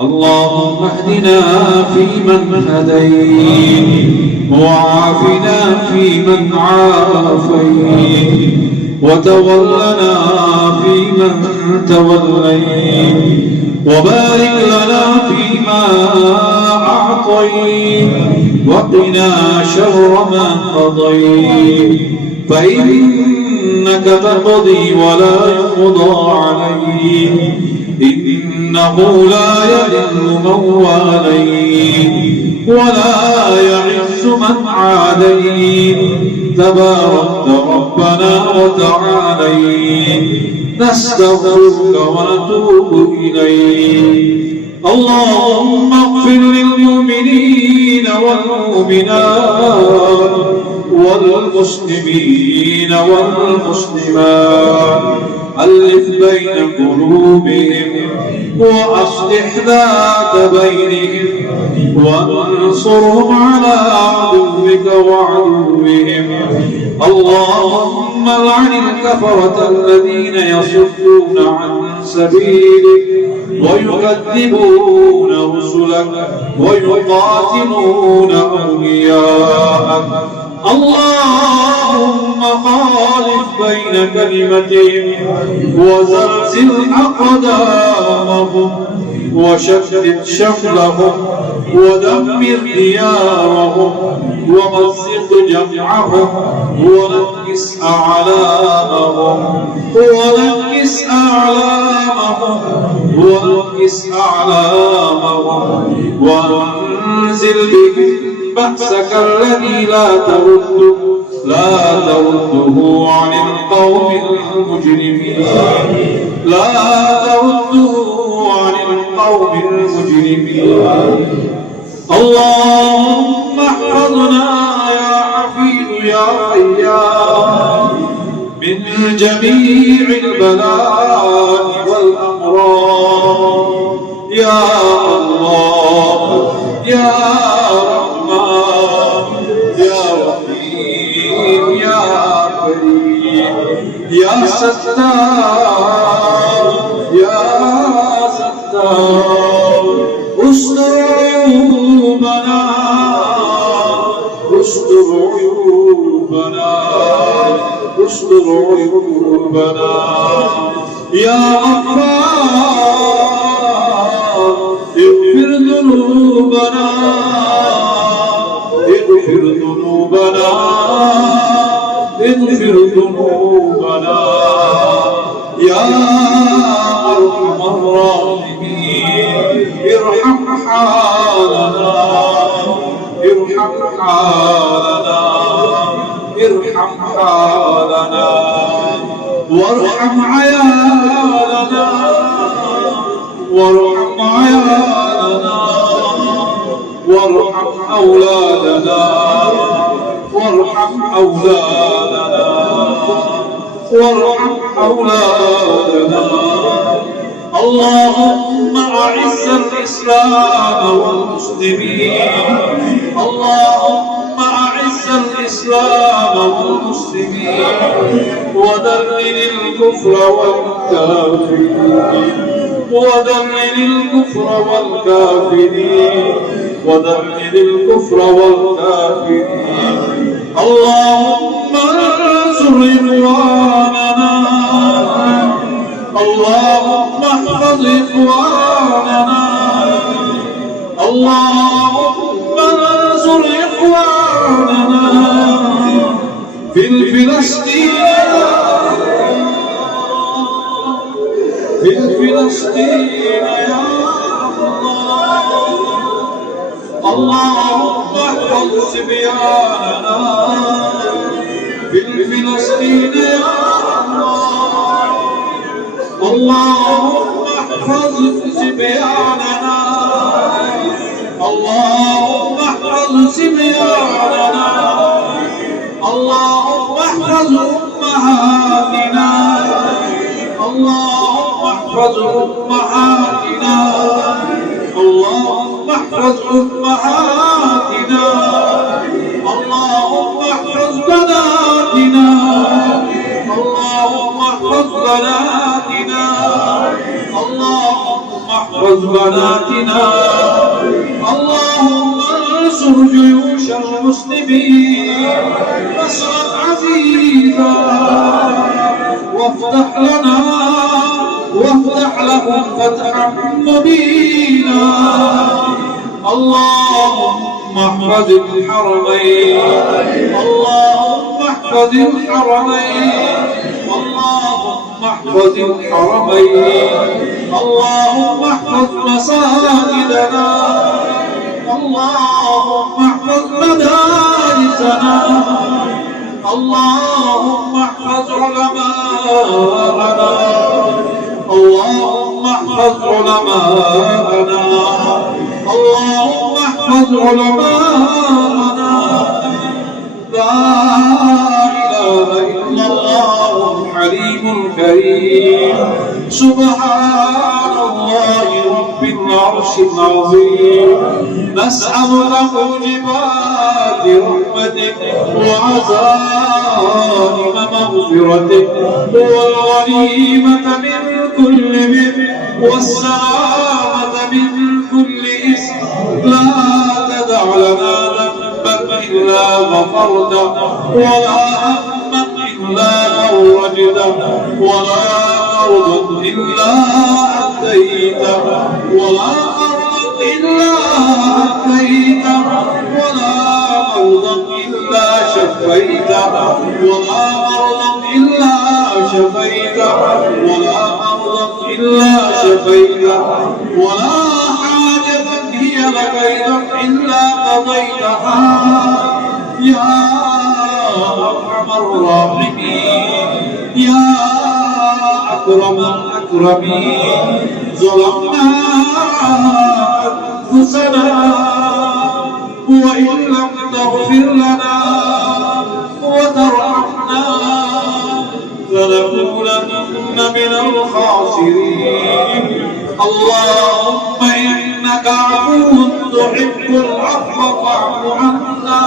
اللهم اهدنا فيمن هديت وعافنا فيمن عافيت وتولنا فيمن توليت وبارك لنا فيما أعطيت وقنا شر ما قضيت فإنك تقضي ولا يقضى عليك إنه لا يذل من واليت ولا يعز من عاديت تباركت ربنا وتعاليت نستغفرك ونتوب إليك اللهم اغفر للمؤمنين والمؤمنات والمسلمين والمسلمات ألف بين قلوبهم وأصلح ذات بينهم وانصرهم على عدوك وعدوهم اللهم لعن الكفرة الذين يصدون عن سبيلك ويكذبون رسلك ويقاتلون أولياءك اللهم خالف بين كلمتهم وزلزل أقدامهم وشتت شملهم ودمر ديارهم ومزق جمعهم ونكس أعلامهم وانزل بهم بأسك الذي لا ترده عن القوم المجرمين اللهم احفظنا يا حفيظ يا خيار من جميع البلاء والأمراض يا الله يا رحمن يا رحيم يا كريم يا ستار استر عيوبنا يا غفار اغفر ذنوبنا يا أرحم الراحمين ارحم حالنا وارحم عيالنا وارحم أولادنا اللهم أعز الإسلام والمسلمين ودمر الكفر والكافرين اللهم انصر إخواننا اللهم احفظ إخواننا اللهم انصر إخواننا في فلسطين يا الله اللهم احفظ صبياننا في فلسطين يا الله اللهم احفظ صبياننا اللهم احفظ أمهاتنا اللهم احفظ بناتنا اللهم احفظ بناتنا اللهم احفظ احفظ بناتنا. اللهم انصر جيوش المسلمين نصرا عزيزا، وافتح لنا وافتح لهم فتحا مبينا. اللهم احفظ الحرمين، اللهم احفظ الحرمين، اللهم احفظ الحرمين، اللهم احفظ مساجدنا، اللهم احفظ مدارسنا، اللهم احفظ علماءنا، اللهم احفظ علماءنا، اللهم احفظ علماءنا. لا إله إلا الله الحليم الكريم. سبحان الله رب العرش العظيم. نسألك موجبات رحمتك وعزائم مغفرتك والغنيمة من كل بر والسلامة من كل إثم. لا تدع لنا ذنبا إلا غفرته، ولا هما إلا فرجته، ولا مرضا إلا أتيته، ولا أرضا إلا أتيته، ولا مرضا إلا شفيته، ولا مرضا إلا شفيته، ولا مرضا إلا شفيته، ولا حاجة هي لك إلا قضيتها يا أرحم الراحمين، يا أكرم الأكرمين. ظلمنا أنفسنا وإن لم تغفر لنا وترحمنا فلنكونن من الخاسرين. اللهم إنك عفو تحب العفو فاعف عنا.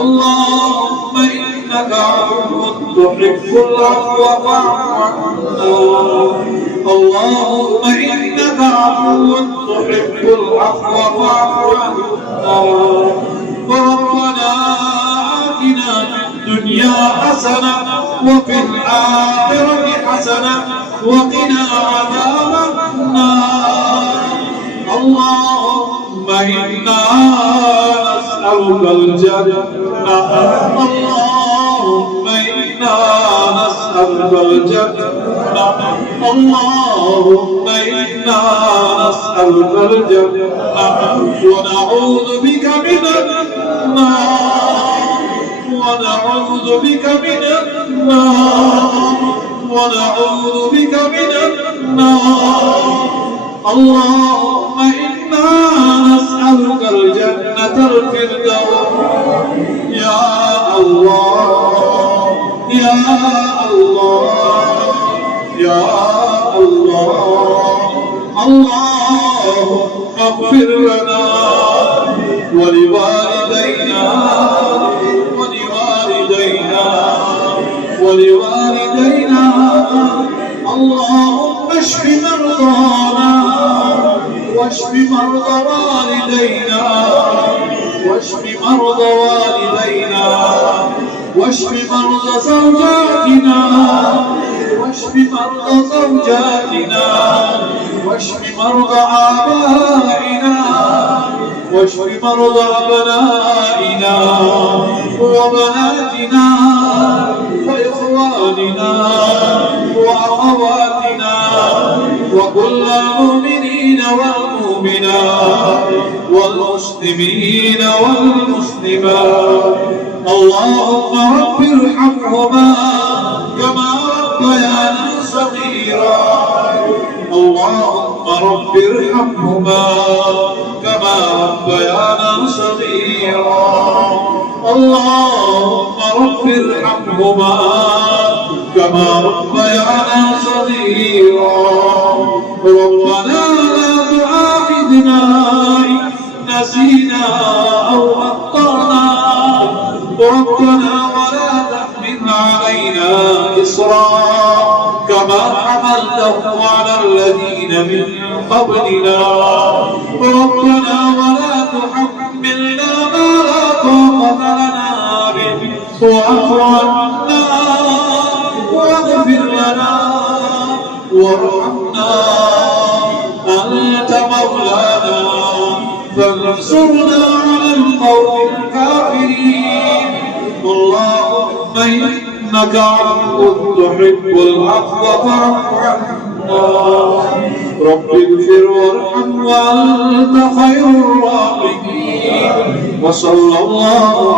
اللهم إنك عفو تحب العفو فاعف عنا. اللهم إنك عفو تحب العفو فاعف عنا. ربنا آتنا في الدنيا حسنة وفي الآخرة حسنة وقنا عذاب النار. اللهم إنا نسألك الجنة، اللهم إنا نسألك الجنة، اللهم إنا نسألك الجنة ونعوذ بك من النار، ونعوذ بك من النار، ونعوذ بك من النار. اللهم إنا نسألك الجنة الفردوس. يا الله يا الله يا الله. اللهم اغفر لنا ولوالدينا ولوالدينا ولوالدينا. اللهم اشف مرضانا واشف مرضى والدينا واشف مرضى والدينا واشف مرضى زوجاتنا واشف مرضى زوجاتنا واشف مرضى آبائنا واشف مرضى أبنائنا وبناتنا وإخواننا وأخواتنا وكل المؤمنين والمؤمنات والمسلمين والمسلمات. اللهم رب ارحمهما كما ربيانا صغيرا. اللهم رب ارحمهما كما ربيانا صغيرا. اللهم رب ارحمهما كما ربيانا صغيرا. ربنا لا تؤاخذنا إن نسينا أو أخطأنا. ربنا ولا تحمل علينا إصرا كما حملته على الذين من قبلنا ربنا ولا تحملنا ما لا طاقة لنا به واعف عنا واغفر لنا وارحمنا أنت مولانا فانصرنا على القوم الكافرين اللهم إنك عفو تحب العفو فاعف عنا رب اغفر وارحم وأنت خير الراحمين وصلى الله